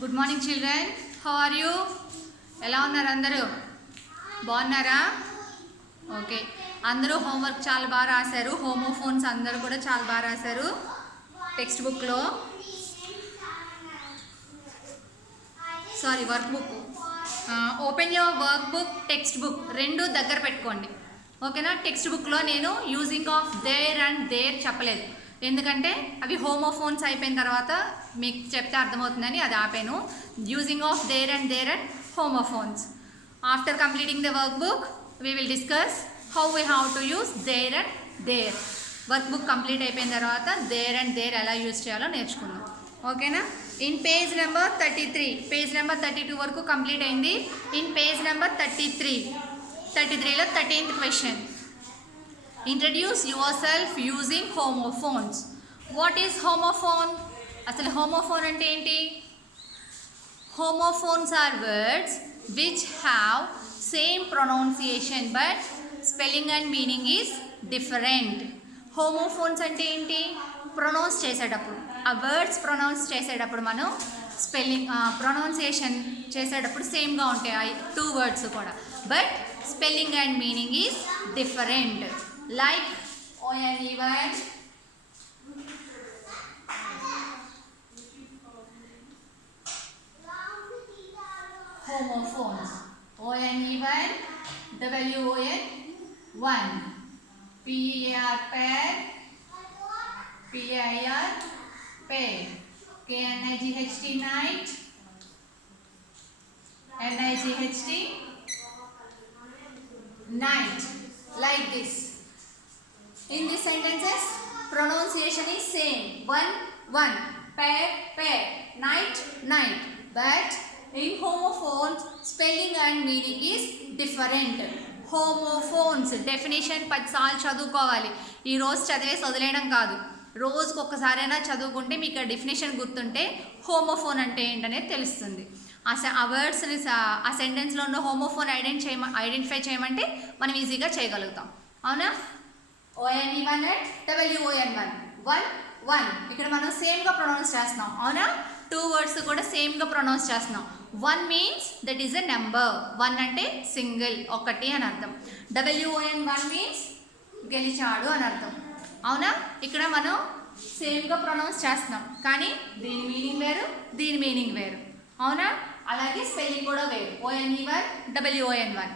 Good morning children, how are you? ఎలా ఉన్నారు అందరూ? బాగున్నారా? ఓకే, అందరూ హోంవర్క్ చాలా బాగా రాశారు. హోమోఫోన్స్ అందరూ కూడా చాలా బాగా రాశారు టెక్స్ట్ బుక్లో. Sorry, work book. Open your work book, text book రెండు దగ్గర పెట్టుకోండి, ఓకేనా? టెక్స్ట్ బుక్లో నేను using of there and there చెప్పలేదు, ఎందుకంటే అవి హోమోఫోన్స్ అయిపోయిన తర్వాత మీకు చెప్తే అర్థమవుతుందని అది ఆపాను. Using of there and homophones. After completing the workbook we will discuss how we have to use their and there. Workbook complete అయిపోయిన తర్వాత దేర్ అండ్ దేర్ ఎలా యూజ్ చేయాలో నేర్చుకుందాం, ఓకేనా? In page number 33, page number 32 వరకు complete అయింది. In page number 33లో 13th question. Introduce yourself using homophones. What is homophone? అసలు హోమోఫోన్ అంటే ఏంటి? Homophones are words which have same pronunciation but spelling and meaning is different. Homophones అంటే ఏంటి? Pronounce చేసేటప్పుడు, ఆ వర్డ్స్ ప్రొనౌన్స్ చేసేటప్పుడు మనం స్పెల్లింగ్ ప్రొనౌన్సియేషన్ చేసేటప్పుడు సేమ్గా ఉంటాయి టూ వర్డ్స్ కూడా, but spelling and meaning is different. Like ONE1, homophones. ONE1, WON1, PER pair, PIR pair, KNIGHT night, NIGHT night, like this. In these sentences, pronunciation is same. One, pair, night, but in homophones, spelling and meaning is different. Homophones definition 10 సార్లు చదువుకోవాలి. ఈ రోజు చదివేసి వదిలేయడం కాదు, రోజుకు ఒక్కసారైనా చదువుకుంటే మీకు ఆ డెఫినేషన్ గుర్తుంటే హోమోఫోన్ అంటే ఏంటనేది తెలుస్తుంది. ఆ వర్డ్స్ని ఆ సెంటెన్స్లో ఉన్న హోమోఫోన్ ఐడెంటిఫై చేయమంటే మనం ఈజీగా చేయగలుగుతాం, అవునా? ONE1 అండ్ WON1, వన్ ఇక్కడ మనం సేమ్గా ప్రొనౌన్స్ చేస్తున్నాం, అవునా? టూ వర్డ్స్ కూడా సేమ్గా ప్రొనౌన్స్ చేస్తున్నాం. One means that is a number, one అంటే సింగిల్, ఒకటి అని అర్థం. WON1 మీన్స్ గెలిచాడు అని అర్థం, అవునా? ఇక్కడ మనం సేమ్గా ప్రొనౌన్స్ చేస్తున్నాం, కానీ దీని మీనింగ్ వేరు, దీని మీనింగ్ వేరు, అవునా? అలాగే స్పెల్లింగ్ కూడా వేరు. ONE1, WON1,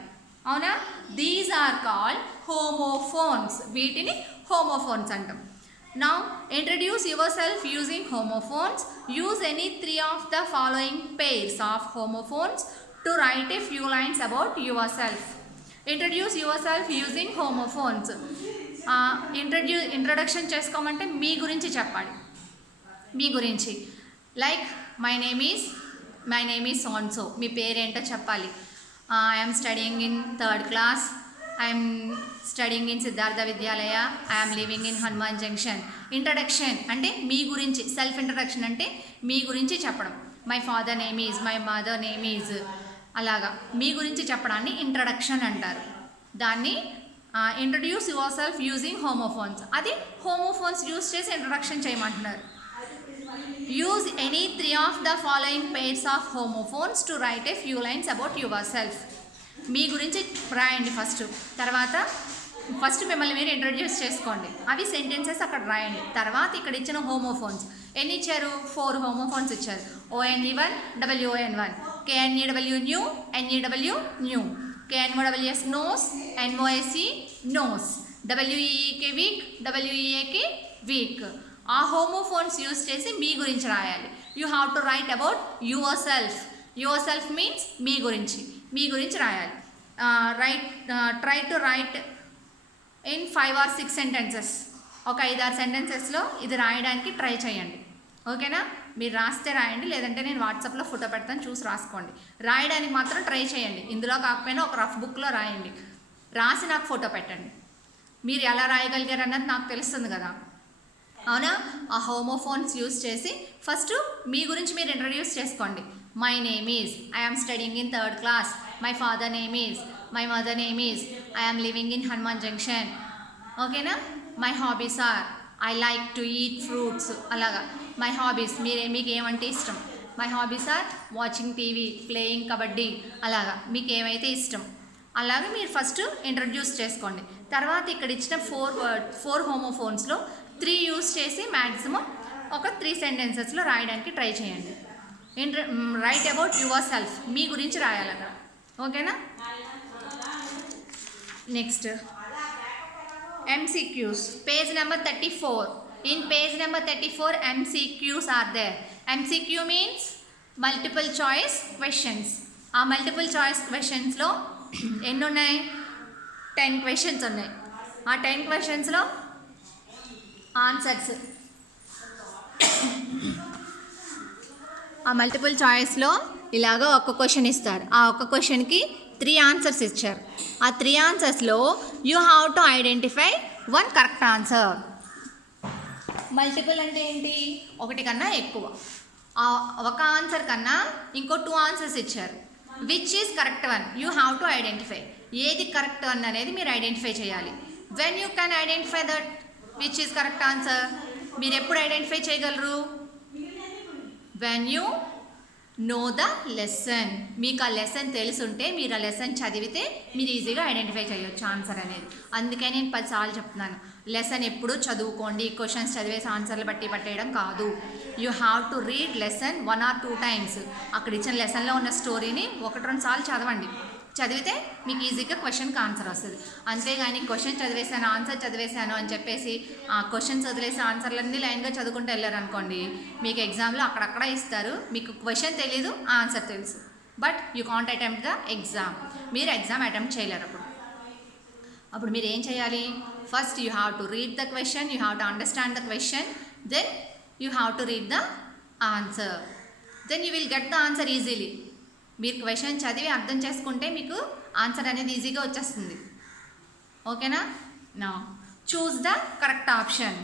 అవునా? These are called homophones. వీటిని హోమోఫోన్స్ అంటాం. Now introduce yourself using homophones. Use any 3 of the following pairs of homophones to write a few lines about yourself. Introduce yourself using homophones. Introduction చేసుకోమంటే మీ గురించి చెప్పాలి, మీ గురించి. Like my name is so and so, మీ పేరేంటో చెప్పాలి. I am studying in 3rd class. I am studying in Siddhartha Vidyalaya. I am living in Hanuman Junction. Introduction అంటే మీ గురించి, సెల్ఫ్ ఇంట్రడక్షన్ అంటే మీ గురించి చెప్పడం. My father name is, my mother name is, అలాగా మీ గురించి చెప్పడాన్ని ఇంట్రడక్షన్ అంటారు. దాన్ని introduce yourself using homophones. అది హోమోఫోన్స్ యూజ్ చేసి ఇంట్రడక్షన్ చేయమంటున్నారు. Use any 3 of the following pairs of homophones to write a few lines about yourself. మీ గురించి రాయండి తర్వాత మిమ్మల్ని మీరు ఇంట్రడ్యూస్ చేసుకోండి, అవి సెంటెన్సెస్ అక్కడ రాయండి. తర్వాత ఇక్కడ ఇచ్చిన హోమోఫోన్స్ ఎన్ని ఇచ్చారు? 4 హోమోఫోన్స్ ఇచ్చారు. ONE1, WON1, KNEW new, NEW new, KNOWS knows, NOSE nose, WEEK week, WEAK weak. ఆ హోమోఫోన్స్ యూజ్ చేసి మీ గురించి రాయాలి. You have to write about yourself. Yourself means మీ గురించి రాయాలి. Try to write in 5 or 6 sentences. ఒక 5-6 సెంటెన్సెస్లో ఇది రాయడానికి ట్రై చేయండి, ఓకేనా? మీరు రాస్తే రాయండి, లేదంటే నేను వాట్సాప్లో ఫోటో పెడతాను, చూసి రాసుకోండి. రాయడానికి మాత్రం ట్రై చేయండి. ఇందులో కాకపోయినా ఒక రఫ్ బుక్లో రాయండి, రాసి నాకు ఫోటో పెట్టండి. మీరు ఎలా రాయగలిగారు అన్నది నాకు తెలుస్తుంది కదా, అవునా? ఆ హోమోఫోన్స్ యూజ్ చేసి ఫస్ట్ మీ గురించి మీరు ఇంట్రడ్యూస్ చేసుకోండి. My name is, I am studying in 3rd class. My father name is, my mother name is, I am living in Hanuman Junction, ఓకేనా? My hobbies are, I like to eat fruits. అలాగా my hobbies, మీకు ఏమంటే ఇష్టం. My hobbies are watching TV, playing kabaddi. అలాగా మీకు ఏమైతే ఇష్టం అలాగే మీరు ఫస్ట్ ఇంట్రడ్యూస్ చేసుకోండి. తర్వాత ఇక్కడ ఇచ్చిన 4 హోమోఫోన్స్లో 3 యూస్ చేసి మ్యాక్సిమం ఒక 3 సెంటెన్సెస్లో రాయడానికి ట్రై చేయండి. రైట్ అబౌట్ యువర్ సెల్ఫ్, మీ గురించి రాయాలి అక్కడ. ఓకేనా? Next MCQs, page number 34. In page number 34 MCQs are there. MCQ means multiple choice questions. ఆ మల్టిపుల్ చాయిస్ క్వశ్చన్స్లో ఎన్ని ఉన్నాయి? 10 క్వశ్చన్స్ ఉన్నాయి. ఆ 10 క్వశ్చన్స్లో ఆన్సర్స్, ఆ మల్టిపుల్ చాయిస్లో ఇలాగ ఒక క్వశ్చన్ ఇస్తారు. ఆ ఒక్క క్వశ్చన్కి 3 ఆన్సర్స్ ఇచ్చారు. ఆ 3 ఆన్సర్స్లో you have to identify 1 correct answer. Multiple అంటే ఏంటి? ఒకటి కన్నా ఎక్కువ. ఒక ఆన్సర్ కన్నా ఇంకో 2 ఆన్సర్స్ ఇచ్చారు. Which is correct one you have to identify. ఏది కరెక్ట్ వన్ అనేది మీరు ఐడెంటిఫై చేయాలి. When you can identify that which is correct answer, మీరు ఎప్పుడు ఐడెంటిఫై చేయగలరు? When you know the lesson. మీకు ఆ లెసన్ తెలుసుంటే, మీరు ఆ లెసన్ చదివితే మీరు ఈజీగా ఐడెంటిఫై చేయొచ్చు ఆన్సర్ అనేది. అందుకే నేను 10 సార్లు చెప్తున్నాను, లెసన్ ఎప్పుడు చదువుకోండి. క్వశ్చన్స్ చదివేసి ఆన్సర్లు పట్టేయడం కాదు. You have to read lesson 1 or 2 times. అక్కడ ఇచ్చిన లెసన్లో ఉన్న స్టోరీని 1-2 సార్లు చదవండి. చదివితే మీకు ఈజీగా క్వశ్చన్కి ఆన్సర్ వస్తుంది. అంతేగాని క్వశ్చన్ చదివేశాను, ఆన్సర్ చదివేశాను అని చెప్పేసి ఆ క్వశ్చన్స్ వదిలేసి ఆన్సర్లన్నీ లైన్గా చదువుకుంటూ వెళ్ళారనుకోండి, మీకు ఎగ్జామ్లో అక్కడక్కడ ఇస్తారు. మీకు క్వశ్చన్ తెలీదు, ఆన్సర్ తెలుసు, but you can't attempt the exam. మీరు ఎగ్జామ్ అటెంప్ట్ చేయలేరు. అప్పుడు మీరు ఏం చేయాలి? First you have to read the question, you have to understand the question, then you have to read the answer, then you will get the answer easily. మీరు question చదివి అర్థం చేసుకుంటే మీకు ఆన్సర్ అనేది ఈజీగా వచ్చేస్తుంది. ఓకేనా? Now choose the correct option.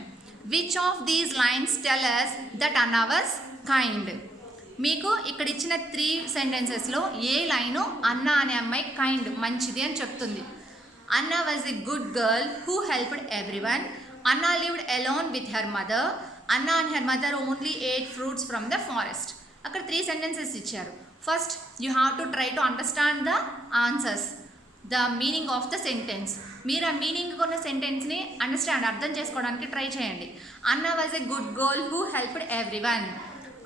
Which of these lines tell us that Anna was kind. మీకు ఇక్కడ ఇచ్చిన 3 సెంటెన్సెస్లో ఏ లైను అన్నా అనే అమ్మాయి కైండ్, మంచిది అని చెప్తుంది. Anna was a good girl who helped everyone. Anna lived alone with her mother. Anna and her mother only ate fruits from the forest. అక్కడ 3 సెంటెన్సెస్ ఇచ్చారు. First you have to try to understand the answers, the meaning of the sentence. మీరు ఆ meaning ఉన్న సెంటెన్స్ని అర్థం చేసుకోవడానికి try చేయండి. అన్నా was a good girl who helped everyone.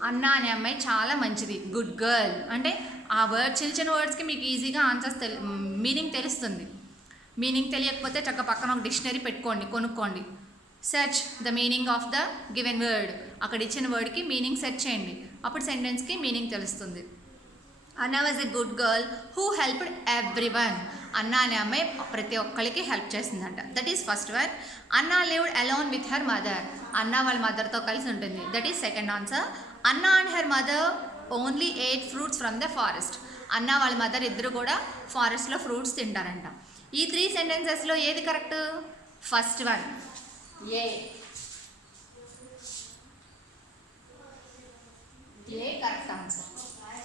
Anna అనే అమ్మాయి చాలా మంచిది. గుడ్ గర్ల్ అంటే ఆ చిన్న వర్డ్స్కి మీకు ఈజీగా ఆన్సర్స్ మీనింగ్ తెలుస్తుంది. మీనింగ్ తెలియకపోతే చక్క పక్కన ఒక డిక్షనరీ పెట్టుకోండి, కొనుక్కోండి. Search the meaning of the given word. అక్కడ ఇచ్చిన వర్డ్కి మీనింగ్ సెర్చ్ చేయండి, అప్పుడు సెంటెన్స్కి మీనింగ్ తెలుస్తుంది. Anna was a good girl who helped everyone. Anna అనే అమ్మాయి ప్రతి ఒక్కరికి హెల్ప్ చేసిందంట. That is first one. Anna lived alone with her mother. Anna వాళ్ళ మదర్తో కలిసి ఉంటుంది. That is second answer. Anna and her mother only 8 fruits from the forest. Anna వాళ్ళ మదర్ ఇద్దరు కూడా ఫారెస్ట్లో ఫ్రూట్స్ తింటారంట. ఈ 3 సెంటెన్సెస్లో ఏది correct? First one A correct answer.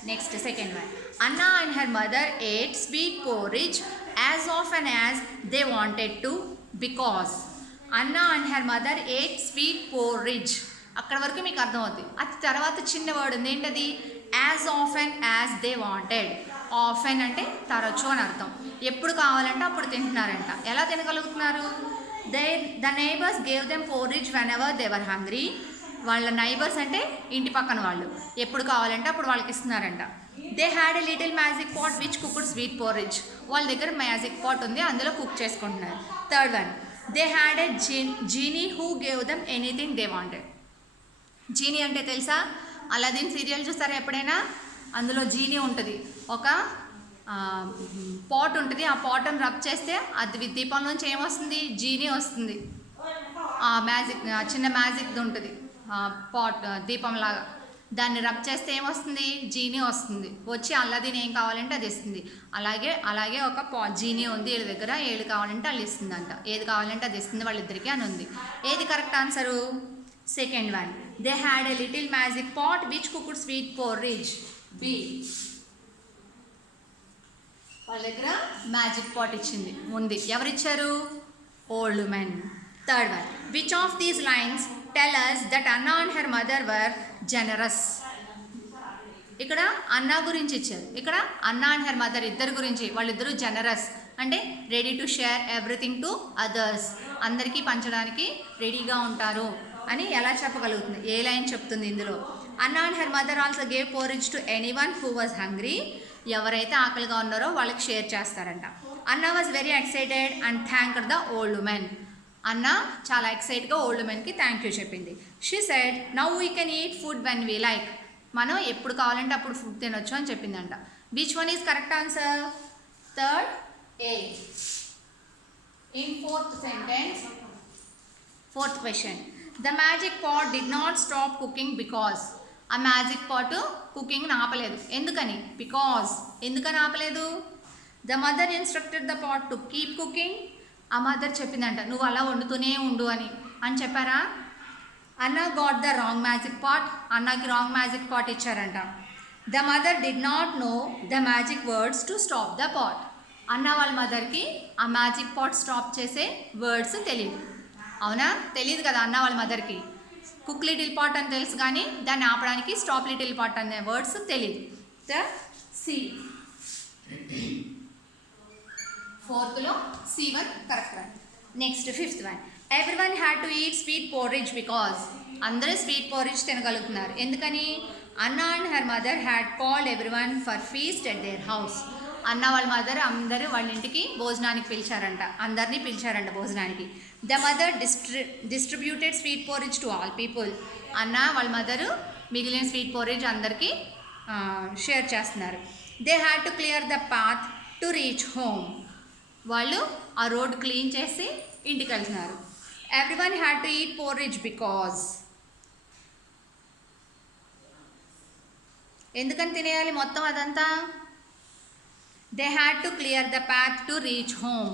Next second one. Anna and her mother ate sweet porridge as often as they wanted to because. అన్నా and her mother ate sweet porridge. అక్కడ వరకు మీకు అర్థమవుతుంది. అది తర్వాత చిన్న వర్డ్ ఉంది, ఏంటది? As often as they wanted. Often అంటే తరచు అని అర్థం. ఎప్పుడు కావాలంటే అప్పుడు తింటున్నారంట. ఎలా తినగలుగుతున్నారు? The neighbours gave them porridge whenever they were hungry. వాళ్ళ నైబర్స్ అంటే ఇంటి పక్కన వాళ్ళు, ఎప్పుడు కావాలంటే అప్పుడు వాళ్ళకి ఇస్తున్నారంట. They had a little magic pot which cooked sweet porridge. వాళ్ళ దగ్గర మ్యాజిక్ పాట్ ఉంది, అందులో కుక్ చేసుకుంటున్నారు. Third one. They had a genie who gave them anything they wanted. Genie అంటే తెలుసా? అలాదీన్ సీరియల్ చూస్తారా ఎప్పుడైనా? అందులో జీనీ ఉంటుంది, ఒక పాట్ ఉంటుంది. ఆ పాట్ని రబ్ చేస్తే అది దీపంలోంచి ఏమొస్తుంది? జీనీ వస్తుంది. మ్యాజిక్ చిన్న మ్యాజిక్ది ఉంటుంది పాట్, దీపంలాగా. దాన్ని రబ్ చేస్తే ఏమొస్తుంది? జీనీ వస్తుంది. వచ్చి అల్లాదీన్ ఏం కావాలంటే అది ఇస్తుంది. అలాగే ఒక జీనీ ఉంది వీళ్ళ దగ్గర, ఏది కావాలంటే వాళ్ళు ఇస్తుందంట. ఏది కావాలంటే అది ఇస్తుంది వాళ్ళిద్దరికీ అని ఉంది. ఏది correct answer? Second one. They had a little magic pot which cooked sweet porridge. B. వాళ్ళ దగ్గర మ్యాజిక్ పాట్ ఉంది. ఎవరిచ్చారు? Old men. Third one. Which of these lines tell us that Anna and her mother were generous? ఇక్కడ అన్నా గురించి ఇచ్చారు. ఇక్కడ అన్నా అండ్ హర్ మదర్ ఇద్దరు గురించి, వాళ్ళిద్దరూ జనరస్ అంటే ready to share everything to others, అందరికీ పంచడానికి రెడీగా ఉంటారు అని ఎలా చెప్పగలుగుతుంది? ఏ లైన్ చెప్తుంది ఇందులో? Anna and her mother also gave porridge to anyone who was hungry. ఎవరైతే ఆకలిగా ఉన్నారో వాళ్ళకి షేర్ చేస్తారంట. Anna was very excited and thanked the old women. Anna చాలా ఎక్సైట్గా ఓల్డ్ ఉమెన్కి థ్యాంక్ యూ చెప్పింది. She said now we can eat food when we like. మనం ఎప్పుడు కావాలంటే అప్పుడు ఫుడ్ తినొచ్చు అని చెప్పిందంట. Which one is correct answer? Third A. In fourth sentence, fourth question, the magic pot did not stop cooking because. ఆ magic pot cooking ఆపలేదు. ఎందుకని? బికాస్. ఎందుకని ఆపలేదు? The mother instructed the pot to keep cooking. ఆ mother చెప్పిందంట నువ్వు అలా వండుతూనే ఉండు అని చెప్పారా? Anna got the wrong magic pot. అన్నాకి రాంగ్ మ్యాజిక్ పాట్ ఇచ్చారంట. The mother did not know the magic words to stop the pot. Anna వాళ్ళ మదర్కి ఆ మ్యాజిక్ పాట్ స్టాప్ చేసే వర్డ్స్ తెలియదు. అవునా? తెలియదు కదా అన్న వాళ్ళ మదర్కి. కుక్ లిటిల్ పాట్ అని తెలుసు కానీ దాన్ని ఆపడానికి స్టాప్ లిటిల్ పాట్ అనే వర్డ్స్ తెలియదు. The C. ఫోర్త్లో C1 correct one. Next fifth one, everyone had to eat sweet porridge because. అందరూ స్వీట్ పోరిజ్ తినగలుగుతున్నారు. ఎందుకని? Anna and her mother had called everyone for feast at their house. Anna వాళ్ళ mother అందరూ వాళ్ళ ఇంటికి భోజనానికి పిలిచారంట. అందరినీ పిలిచారంట భోజనానికి. The mother distributed sweet porridge to all people. Anna వాళ్ళ మదరు మిగిలిన స్వీట్ పోరిజ్ అందరికీ షేర్ చేస్తున్నారు. They had to clear the path to reach home. వాళ్ళు ఆ రోడ్ క్లీన్ చేసి ఇంటికి వెళ్తున్నారు. Everyone had to eat porridge because. ఎందుకని తినేయాలి మొత్తం అదంతా? They had to clear the path to reach home.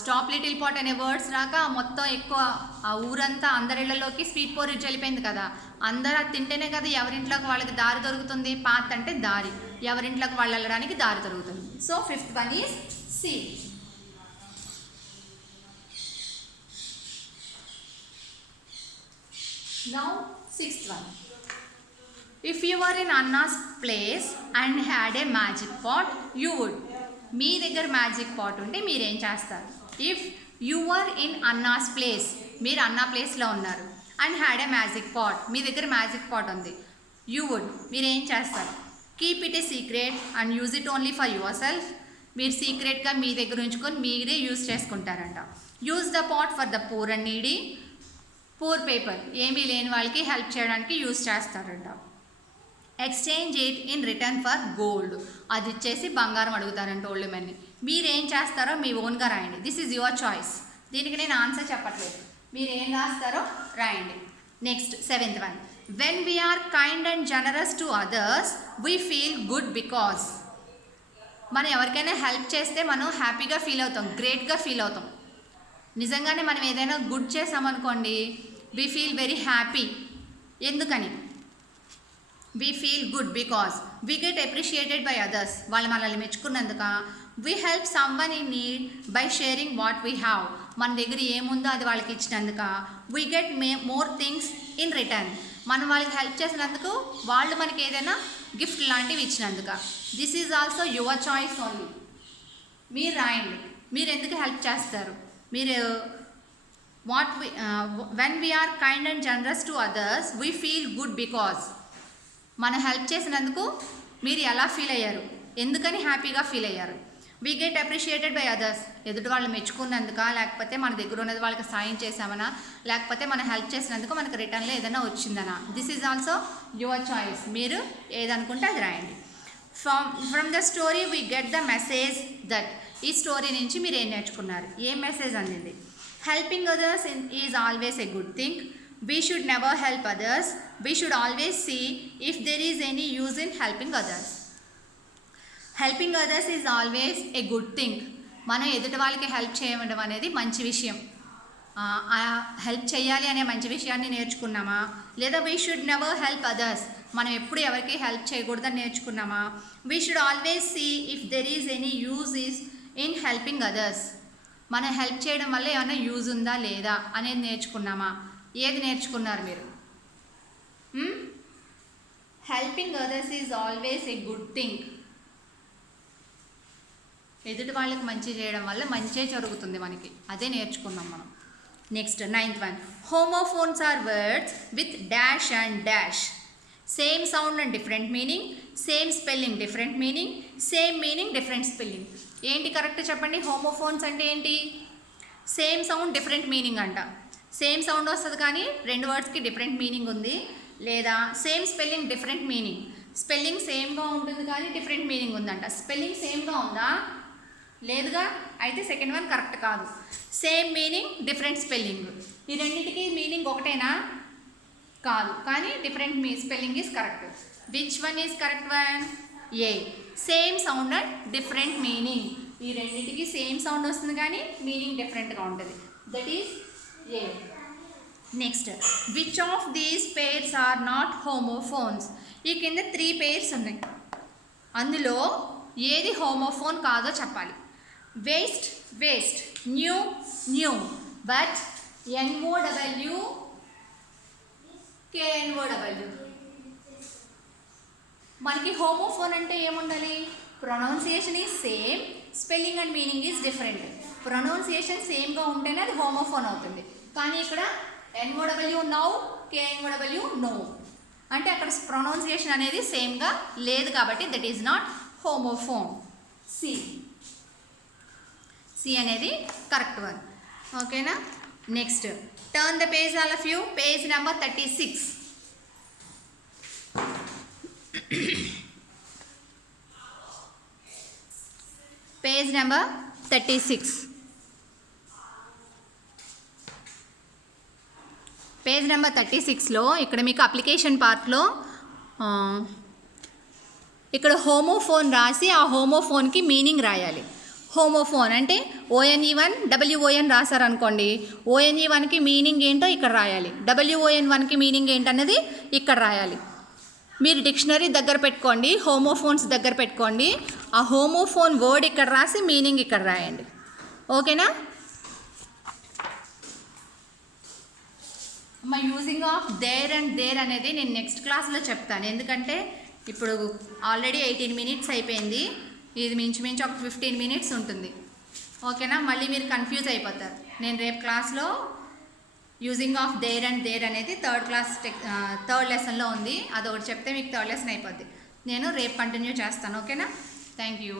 Stop little pot అనే వర్డ్స్ రాక మొత్తం ఎక్కువ ఆ ఊరంతా అందరిళ్లలోకి స్వీట్ పోరిజ్ వెళ్ళిపోయింది కదా. అందరూ అది తింటేనే కదా ఎవరింట్లోకి వాళ్ళకి దారి దొరుకుతుంది. పాత్ అంటే దారి, ఎవరింట్లోకి వాళ్ళు వెళ్ళడానికి దారి దొరుకుతుంది. So fifth one is C. Now sixth one, if you were in Anna's place and had a magic pot, you would. మీ దగ్గర మ్యాజిక్ పాట్ ఉంటే మీరేం చేస్తారు? If you were in Anna's place, మీరు అన్నా ప్లేస్లో ఉన్నారు. And had a magic pot, మీ దగ్గర మ్యాజిక్ పాట్ ఉంది. యూ వుడ్, మీరేం చేస్తారు? Keep it a secret and use it only for yourself. మీరు సీక్రెట్గా మీ దగ్గర ఉంచుకొని మీరే యూజ్ చేసుకుంటారంట. Use the pot for the poor and needy. Poor paper, ఏమీ లేని వాళ్ళకి హెల్ప్ చేయడానికి యూజ్ చేస్తారంట. Exchange it in return for gold. అది ఇచ్చేసి బంగారం అడుగుతారంట ఓల్డ్ మెన్ని. మీరేం చేస్తారో మీ ఓన్గా రాయండి. This is your choice. దీనికి నేను ఆన్సర్ చెప్పట్లేదు, మీరు ఏం రాస్తారో రాయండి. Next seventh one, when we are kind and generous to others we feel good because. మనం ఎవరికైనా హెల్ప్ చేస్తే మనం హ్యాపీగా ఫీల్ అవుతాం, గ్రేట్గా ఫీల్ అవుతాం. నిజంగానే మనం ఏదైనా గుడ్ చేసామనుకోండి, వీ ఫీల్ వెరీ హ్యాపీ. ఎందుకని? We feel good because we get appreciated by others. వాళ్ళు మనల్ని మెచ్చుకున్నందుక. We help someone in need by sharing what we have. మన దగ్గర ఏముందో అది వాళ్ళకి ఇచ్చినందుక. We get more things in return. మనం వాళ్ళకి హెల్ప్ చేసినందుకు వాళ్ళు మనకి ఏదైనా గిఫ్ట్ లాంటివి ఇచ్చినందుక. This is also your choice only. మీరు రాయండి, మీరు ఎందుకు హెల్ప్ చేస్తారు. మీరు when we are kind and generous to others we feel good because. మనం హెల్ప్ చేసినందుకు మీరు ఎలా ఫీల్ అయ్యారు, ఎందుకని హ్యాపీగా ఫీల్ అయ్యారు. We get appreciated by others, ఎదుటి వాళ్ళు మెచ్చుకున్నందుక, లేకపోతే మన దగ్గర ఉన్నది వాళ్ళకి సాయం చేసామనా, లేకపోతే మనం హెల్ప్ చేసినందుకు మనకు రిటర్న్లో ఏదైనా వచ్చిందనా. This is also your choice. మీరు ఏదనుకుంటే అది రాయండి. From the story we get the message that. ఈ స్టోరీ నుంచి మీరు ఏం నేర్చుకున్నారు, ఏం మెసేజ్ అందింది? Helping others is always a good thing. We should never help others. We should always see if there is any use in helping others. Helping others is always a good thing. మనం ఎదుటి వాళ్ళకి help చేయడం అనేది మంచి విషయం. Help చేయాలి అనే మంచి విషయాన్ని నేర్చుకున్నామా? లేదా we should never help others, మనం ఎప్పుడు ఎవరికి హెల్ప్ చేయకూడదని నేర్చుకున్నామా? We should always see if there is any use in helping others. మనం హెల్ప్ చేయడం వల్ల ఏమైనా యూజ్ ఉందా లేదా అనేది నేర్చుకున్నామా? ఏది నేర్చుకున్నారు మీరు? Helping others is always a good thing. ఎదుటి వాళ్ళకి మంచి చేయడం వల్ల మంచే జరుగుతుంది మనకి, అదే నేర్చుకున్నాం మనం. Next 9th one, homophones are words with dash and dash, same sound and different meaning, same spelling different meaning, same meaning different spelling. ఏంటి కరెక్ట్ చెప్పండి? హోమోఫోన్స్ అంటే ఏంటి? సేమ్ సౌండ్ డిఫరెంట్ మీనింగ్ అంట. సేమ్ సౌండ్ వస్తుంది కానీ రెండు వర్డ్స్కి different meaning ఉంది. లేదా same spelling different meaning, spelling సేమ్గా ఉంటుంది కానీ డిఫరెంట్ మీనింగ్ ఉందంట. స్పెల్లింగ్ సేమ్గా ఉందా? లేదుగా, అయితే సెకండ్ వన్ కరెక్ట్ కాదు. సేమ్ మీనింగ్ డిఫరెంట్ స్పెల్లింగ్, ఈ రెండింటికి మీనింగ్ ఒకటేనా? కాదు, కానీ different spelling is correct. Which one is correct one? A. Same sound and different meaning, ఈ రెండింటికి సేమ్ సౌండ్ వస్తుంది కానీ మీనింగ్ డిఫరెంట్గా ఉంటుంది. That is A. Next, which of these pairs are not homophones? ఈ కింద 3 పేర్స్ ఉన్నాయి, అందులో ఏది హోమోఫోన్ కాదో చెప్పాలి. Waste waist, new knew, but NOW KNOW. మనకి హోమోఫోన్ అంటే ఏముండాలి? Pronunciation is same, spelling and meaning is different. Pronunciation సేమ్గా ఉంటేనే అది హోమోఫోన్ అవుతుంది. కానీ ఇక్కడ NOW నౌ, KNOW నో, అంటే అక్కడ ప్రొనౌన్సియేషన్ అనేది సేమ్గా లేదు కాబట్టి that is not homophone. C అనేది కరెక్ట్ వన్. ఓకేనా? Next, turn the page all of you, page number 36. Page number 36. Page number 36లో ఇక్కడ మీకు అప్లికేషన్ పార్ట్లో ఇక్కడ హోమోఫోన్ రాసి ఆ హోమోఫోన్కి మీనింగ్ రాయాలి. హోమోఫోన్ అంటే ONE1 WON రాశారనుకోండి, ONE1కి మీనింగ్ ఏంటో ఇక్కడ రాయాలి, WON1కి మీనింగ్ ఏంటన్నది ఇక్కడ రాయాలి. మీరు డిక్షనరీ దగ్గర పెట్టుకోండి, హోమోఫోన్స్ దగ్గర పెట్టుకోండి, ఆ హోమోఫోన్ వర్డ్ ఇక్కడ రాసి మీనింగ్ ఇక్కడ రాయండి. ఓకేనా? మా using of there and their అనేది నేను నెక్స్ట్ క్లాస్లో చెప్తాను, ఎందుకంటే ఇప్పుడు ఆల్రెడీ 18 minutes అయిపోయింది, ఇది మించుమించు ఒక 15 minutes ఉంటుంది. ఓకేనా? మళ్ళీ మీరు కన్ఫ్యూజ్ అయిపోతారు. నేను రేపు క్లాస్లో using of there and their అనేది థర్డ్ లెసన్లో ఉంది, అదొకటి చెప్తే మీకు థర్డ్ లెసన్ అయిపోద్ది. నేను రేపు కంటిన్యూ చేస్తాను. ఓకేనా? Thank you.